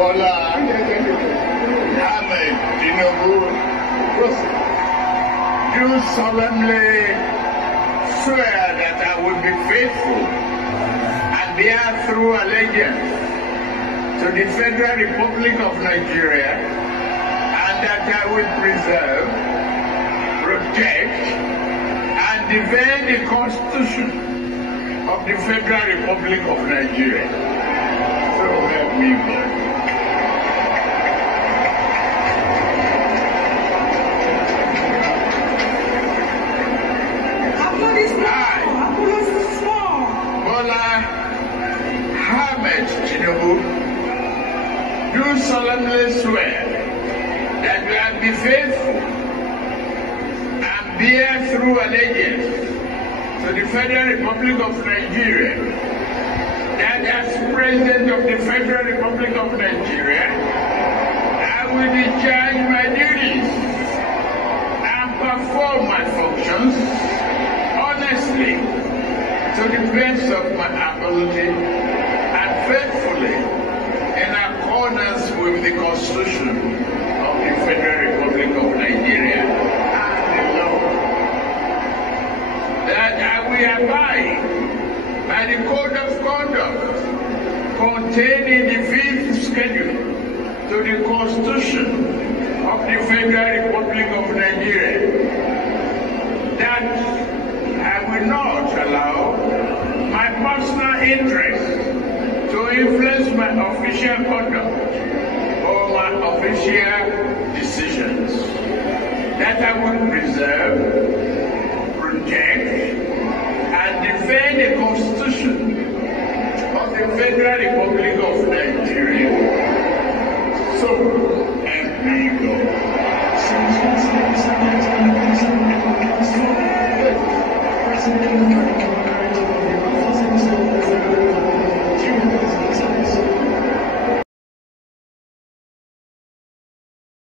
Bola Tinubu, do solemnly swear that I will be faithful and bear true allegiance to the Federal Republic of Nigeria, and that I will preserve, protect, and defend the Constitution of the Federal Republic of Nigeria. So help me God. Bola Tinubu, do solemnly swear that I will be faithful and bear true allegiance to the Federal Republic of Nigeria, that as President of the Federal Republic of Nigeria, I will discharge my duties and perform my functions honestly, to the best of my ability, and faithfully, in accordance with the Constitution of the Federal Republic of Nigeria and the law. That I will abide by the Code of Conduct contained in the 5th schedule to the Constitution of the Federal Republic of Nigeria. That I will not allow my personal interest to influence my official conduct or my official decisions. That I will preserve, protect, and defend the Constitution of the Federal Republic of Nigeria. So, help me God. President